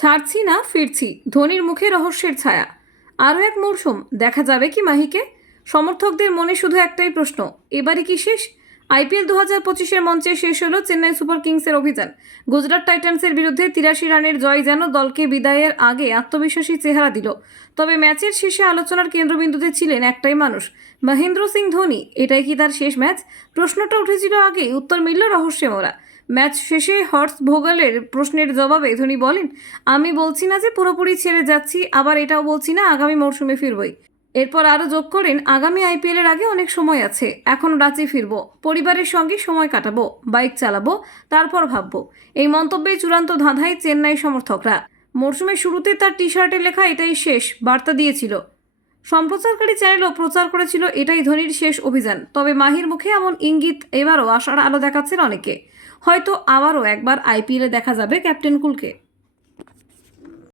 ছাড়ছি না, ফিরছি, ধোনির মুখে রহস্যের ছায়া। আরও এক মরশুম দেখা যাবে কি মাহিকে? সমর্থকদের মনে শুধু একটাই প্রশ্ন, এবারে কি শেষ? আইপিএল 2025-এর মঞ্চে শেষ হলো চেন্নাই সুপার কিংসের অভিযান। গুজরাট টাইটান্সের বিরুদ্ধে 83 রানের জয় যেন দলকে বিদায়ের আগে আত্মবিশ্বাসী চেহারা দিল। তবে ম্যাচের শেষে আলোচনার কেন্দ্রবিন্দুতে ছিলেন একটাই মানুষ, মহেন্দ্র সিং ধোনি। এটাই কি তার শেষ ম্যাচ? প্রশ্নটা উঠেছিল আগেই, উত্তর মিলল রহস্যে মোড়া। ম্যাচ শেষে হর্স ভোগালের প্রশ্নের জবাবে ধোনি বলেন, আমি বলছি না যে পুরোপুরি ছেড়ে যাচ্ছি, আবার এটাও বলছি না আগামী মরশুমে ফিরবই। এরপর আরও যোগ করেন, আগামী আইপিএলের আগে অনেক সময় আছে, এখন রাঁচি ফিরবো, পরিবারের সঙ্গে সময় কাটাবো, বাইক চালাবো, তারপর ভাববো। এই মন্তব্যে চূড়ান্ত ধাঁধায় চেন্নাই সমর্থকরা। মরশুমের শুরুতে তার টি শার্টে লেখা এটাই শেষ বার্তা দিয়েছিল। সম্প্রচারকারী চ্যানেলও প্রচার করেছিল এটাই ধোনির শেষ অভিযান। তবে মাহির মুখে এমন ইঙ্গিত এবারও আশার আলো দেখাচ্ছেন অনেকে। হয়তো আবারও একবার আইপিএলে দেখা যাবে ক্যাপ্টেন কুলকে।